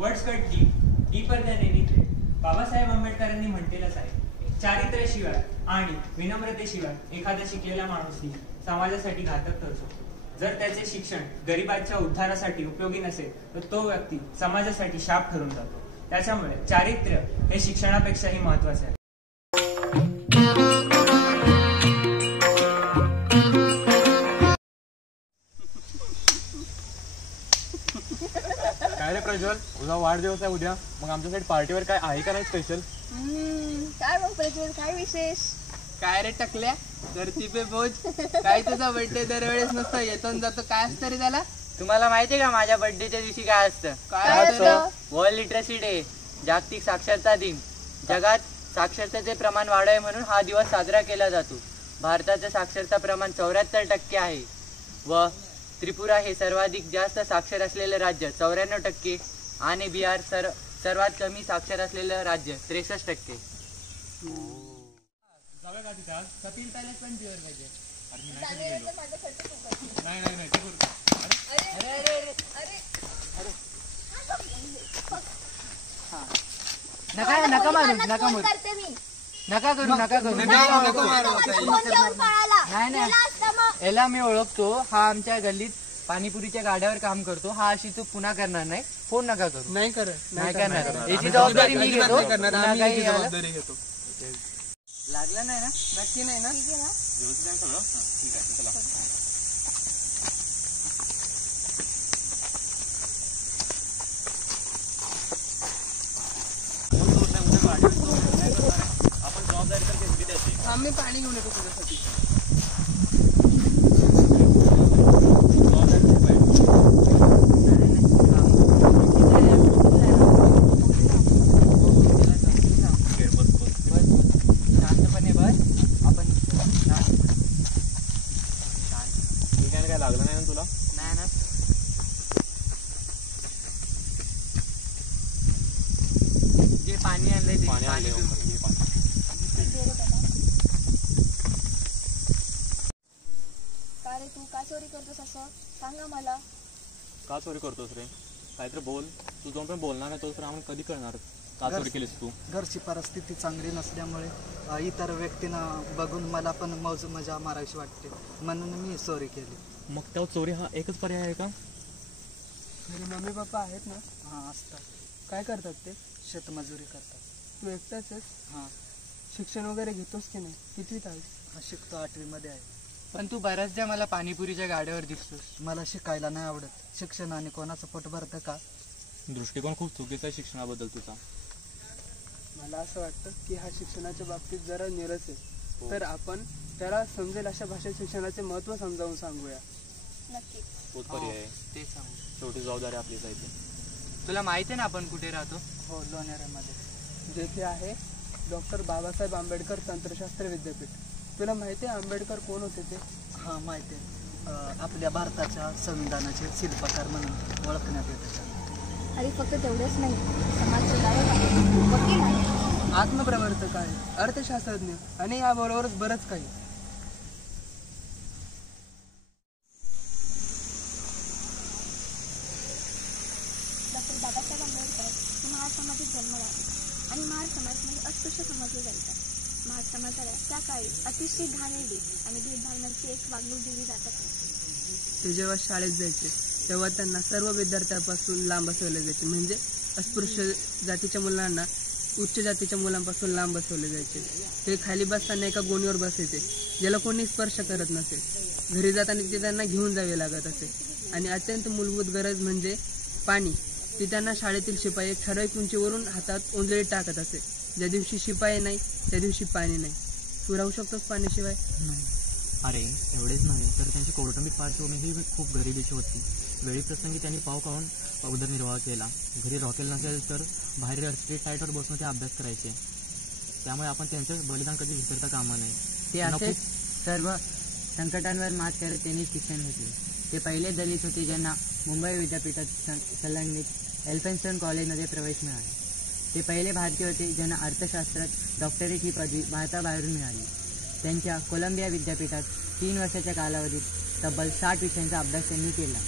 Words cut deep, deeper than anything. Babasaheb आंबेडकरांनी म्हटलेलंच आहे, चारित्र्याशिवाय आणि विनम्रतेशिवाय एखादा शिकलेला माणूसही समाजासाठी घातक ठरू शकतो. जर त्याचे शिक्षण गरिबांच्या उद्धारासाठी उपयोगी नसेल तर तो व्यक्ती समाजासाठी शाप ठरून जातो. त्याच्यामुळे चारित्र्य हे शिक्षणापेक्षाही महत्वाचे आहे. काय रे प्रज्वल, तुझा वाढदिवस आहे उद्या, मग आमच्यासाठी पार्टीवर काय आहे का नाही स्पेशल? काय मग प्रज्वल, काय विशेष? काय रे टकल्या, धरती पे बोझ. काय तुझा बर्थडे दरवेळेस नसतं, येतो जातो. काय असतं रे त्याला? तुम्हाला माहितीये का माझ्या बर्थडेच्या दिवशी काय असतं? काय असतं? वर्ल्ड लिटरसी डे, जागतिक साक्षरता दिन. जगात साक्षरतेचे प्रमाण वाढावे म्हणून हा दिवस साजरा केला जातो. भारताचं साक्षरता प्रमाण 74% आहे व त्रिपुरा हे सर्वाधिक जास्त साक्षर असलेले राज्य 94% आणि बिहार सर्वात कमी साक्षर असलेलं राज्य 63%. कपिल पॅलेस पण प्युअर पाहिजे. नका मारू, नका मारू, नका करू, नका करू. नाही, याला मी ओळखतो. हा आमच्या गल्लीत पाणीपुरीच्या गाड्यावर काम करतो. हा अशी तू पुन्हा करणार नाही. फोन नका करू. नाही करणार. याची जबाबदारी मी घेतो. लागलं नाही ना? नक्की नाही ना? ठीक आहे ना? ठीक आहे, चला. आपण जबाबदारी तर घेतली त्याची. आम्ही पाणी घेऊन येतो तुझ्यासाठी. लागलं नाही ना तुला? नाही ना. जे पाणी आणलंय ते पाणी का रे, तू का चोरी करतोस असं सांगा मला. का चोरी करतोस रे? काहीतरी बोल. तू जाऊन पण बोलणार नाही तर आम्हाला कधी कळणार का चोरी केलीस तू? घरची परिस्थिती चांगली नसल्यामुळे इतर व्यक्तींना बघून मला पण मजा मारावीशी वाटते, म्हणून मी चोरी केली. मग त्या चोरी हा एकच पर्याय आहे का? घरी मम्मी पप्पा आहेत ना? हां, असतात. काय करतात ते? शेतमजुरी करतात. तू एकटाच आहेस? हां. शिक्षण वगैरे घेतोस की नाही? कितवीत आहेस? हा, शिकतो, 8वीमध्ये आहे. पण तू बऱ्याचदा मला पाणीपुरीच्या गाड्यावर दिसतोस. मला शिकायला नाही आवडत. शिक्षणाने कोणाचं पोट भरतं का? दृष्टिकोन खूप चुकीचा आहे शिक्षणाबद्दल तुझा. मला असं वाटतं की हा शिक्षणाच्या बाबतीत जरा निरस आहे. तर आपण त्याला समजेल अशा भाषेत शिक्षणाचे महत्त्व समजावून सांगूया. नक्की. तोच पर्याय आहे. ते सांगू. शेवटी जबाबदारी आपलीच आहे. तुला माहिती आहे ना आपण कुठे राहतो? हो, लोणेऱ्यामध्ये. जेथे आहे डॉक्टर बाबासाहेब आंबेडकर तंत्रशास्त्र विद्यापीठ. तुला माहिती आहे आंबेडकर कोण होते ते? हां, माहिती आहे. आपल्या भारताच्या संविधानाचे शिल्पकार म्हणून ओळखण्यात येते. अरे फक्त तेवढंच नाही, समाजसुधारक आहे, वकील आहे, आत्मप्रवर्तक आहे, अर्थशास्त्रज्ञ आणि याबरोबरच बरंच काही. डॉक्टर बाबासाहेब आंबेडकर हे महार समाजात जन्मला आणि महार समाज म्हणजे अस्पृश्य समजले जातात. महार समाजाला त्या काळी अतिशय घाणेरडी आणि भेदभावनाची एक वागणूक दिली जात होती. ते जेव्हा शाळेत जायचे तेव्हा त्यांना सर्व विद्यार्थ्यांपासून लांब बसवले जायचे. म्हणजे अस्पृश्य जातीच्या मुलांना उच्च जातीच्या मुलांपासून लांब बसवले जायचे. ते खाली बसताना एका गोणीवर बसायचे ज्याला कोणी स्पर्श करत नसे. घरी जाताना ते त्यांना घेऊन जावे लागत असे. आणि अत्यंत मूलभूत गरज म्हणजे पाणी ती त्यांना शाळेतील शिपाई एक ठराविक उंचीवरून हातात ओंजळीत टाकत असे. ज्या दिवशी शिपाई नाही त्या दिवशी पाणी नाही. तू राहू शकतोस पाण्याशिवाय? नाही. अरे एवढेच नाही तर त्यांची कौटुंबिक पार्श्वभूमी ही खूप गरिबीची होती. वेळी प्रसंगी त्यांनी पाव खाऊन उदरनिर्वाह केला. घरी रॉकेल नसेल तर बाहेर स्ट्रीट साईडवर बसून ते अभ्यास करायचे. त्यामुळे आपण त्यांचं बलिदान कधी विसरता कामा नये. ते असे सर्व संकटांवर मात करत त्यांनी शिक्षण घेतले. ते पहिले दलित होते ज्यांना मुंबई विद्यापीठात संलग्नित एल्फिन्स्टन कॉलेजमध्ये प्रवेश मिळाला. ते पहिले भारतीय होते ज्यांना अर्थशास्त्रात डॉक्टरेट ही पदवी भारताबाहेरून मिळाली. त्यांच्या कोलंबिया विद्यापीठात 3 वर्षाच्या कालावधीत तब्बल 60 विषयांचा अभ्यास त्यांनी केला.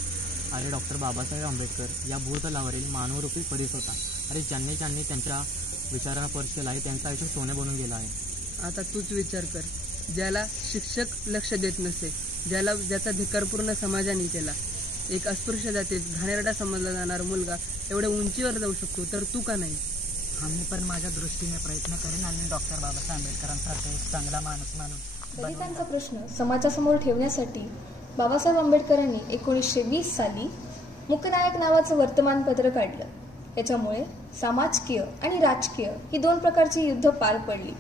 अरे डॉक्टर बाबासाहेब आंबेडकर या भूतलावरील मानवरूपी परीस होता. अरे ज्यांनी त्यांच्या विचारांना स्पर्श केला आहे त्यांचं आयुष्य सोने बनून गेलं आहे. आता तूच विचार कर, ज्याला शिक्षक लक्ष देत नसे, ज्याचा धिक्कार पूर्ण समाजाने केला, एक अस्पृश्य जातीत घाणेरडा समजला जाणारा मुलगा एवढ्या उंचीवर जाऊ शकतो, तर तू का नाही? आम्ही पण माझ्या दृष्टीने प्रयत्न करेन आणि डॉक्टर बाबासाहेब आंबेडकरांसारखा एक चांगला माणूस म्हणून दलितांचा प्रश्न समाजासमोर ठेवण्यासाठी बाबासाहेब आंबेडकरांनी 1920 साली मुकनायक नावाचं वर्तमानपत्र काढलं. याच्यामुळे सामाजिकीय आणि राजकीय ही 2 प्रकारची युद्ध पार पडली.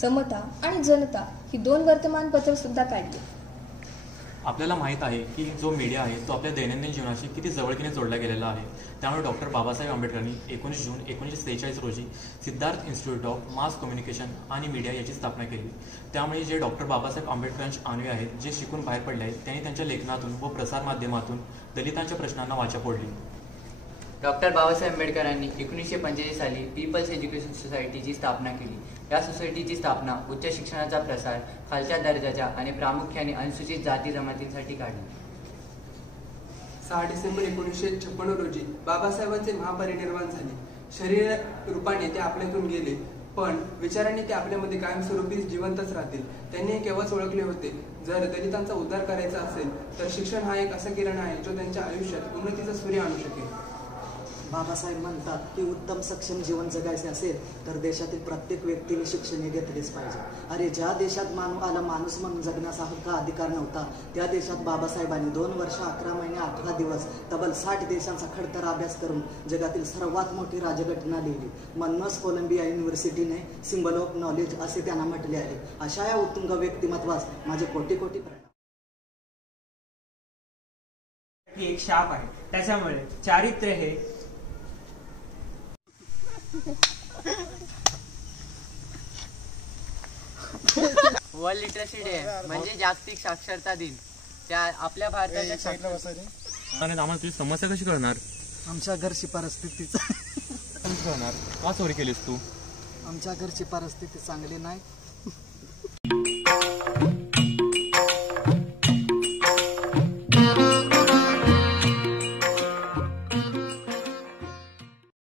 समता आणि जनता ही 2 वर्तमानपत्र सुद्धा काढली. आपल्याला माहीत आहे की जो मीडिया आहे तो आपल्या दैनंदिन जीवनाशी किती जवळकीने जोडला गेलेला आहे. त्यामुळे डॉक्टर बाबासाहेब आंबेडकरांनी 19 जून 1943 रोजी Siddharth institute of mass communication आणि मीडिया याची स्थापना केली. त्यामुळे जे डॉक्टर बाबासाहेब आंबेडकरांचे अन्वयी आहेत, जे शिकून बाहेर पडले आहेत, त्यांनी त्यांच्या लेखनातून व प्रसारमाध्यमातून दलितांच्या प्रश्नांना वाचा फोडली. डॉक्टर बाबासाहेब आंबेडकरांनी 1945 साली पीपल्स एज्युकेशन सोसायटीची स्थापना केली. या सोसायटीची स्थापना उच्च शिक्षणाचा प्रसार खालच्या दर्जाच्या आणि प्रामुख्याने अनुसूचित जाती जमातींसाठी काढली. 6 डिसेंबर 1956 रोजी बाबासाहेबांचे महापरिनिर्वाण झाले. शरीर रूपाने ते आपल्यातून गेले, पण विचारांनी ते आपल्यामध्ये कायमस्वरूपी जिवंतच राहतील. त्यांनी हे केव्हाच ओळखले होते, जर दलितांचा उद्धार करायचा असेल तर शिक्षण हा एक असा किरण आहे जो त्यांच्या आयुष्यात उन्नतीचा सूर्य आणू शकेल. बाबासाहेब म्हणतात की उत्तम सक्षम जीवन जगायचे असेल तर देशातील प्रत्येक व्यक्तीने शिक्षण हे घेतलेच पाहिजे. अरे ज्या देशात मानवाला माणूस म्हणून जगण्याचा हक्क अधिकार नव्हता, त्या देशात बाबासाहेबांनी 2 वर्ष 11 महिने 18 दिवस तब्बल 60 देशांचा खडतर अभ्यास करून जगातील सर्वात मोठी राज्यघटना लिहिली. म्हणूनच कोलंबिया युनिव्हर्सिटीने सिम्बल ऑफ नॉलेज असे त्यांना म्हटले आहे. अशा या उत्तुंग व्यक्तिमत्वास माझे कोटी कोटी प्रणाम. एक शाप आहे. त्याच्यामुळे चारित्र्य हे वर्ल्ड लिटरसी डे म्हणजे जागतिक साक्षरता दिन. त्या आपल्या भारताच्या आम्हाला तुझी समस्या कशी कळणार? आमच्या घरची परिस्थिती कळणार का चोरी केलीस तू? आमच्या घरची परिस्थिती चांगली नाही,